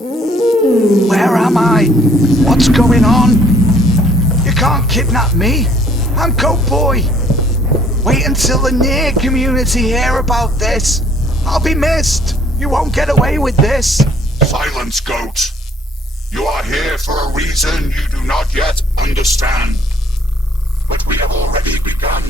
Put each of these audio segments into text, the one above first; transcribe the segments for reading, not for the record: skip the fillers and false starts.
Where am I? What's going on? You can't kidnap me. I'm Goatboy. Wait until the near community hear about this. I'll be missed. You won't get away with this. Silence, Goat. You are here for a reason you do not yet understand. But we have already begun.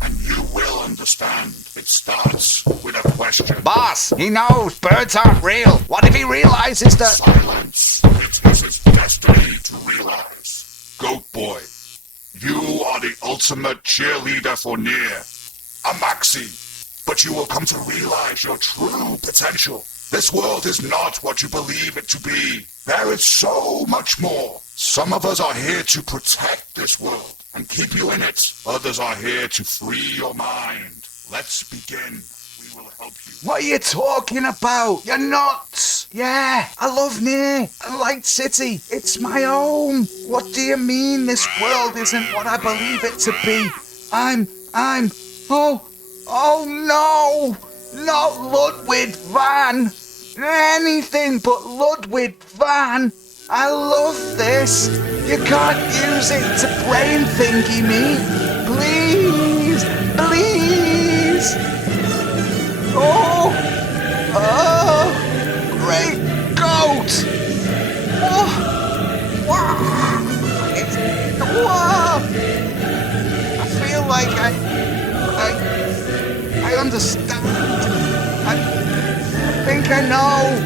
And you will understand. It starts with a question. Boss, he knows birds aren't real. What if he realizes that... Silence. It is his destiny to realize. Goatboy, you are the ultimate cheerleader for Near. A maxi. But you will come to realize your true potential. This world is not what you believe it to be. There is so much more. Some of us are here to protect this world and keep you in it. Others are here to free your mind. Let's begin. We will help you. What are you talking about? You're nuts. Yeah, I love Near. I like City. It's my home. What do you mean this world isn't what I believe it to be? Oh no! Not Ludwig van! Anything but Ludwig van! I love this! You can't use it to brain thingy me! Please! Please! Oh! Great goat! I feel like I understand. I think I know.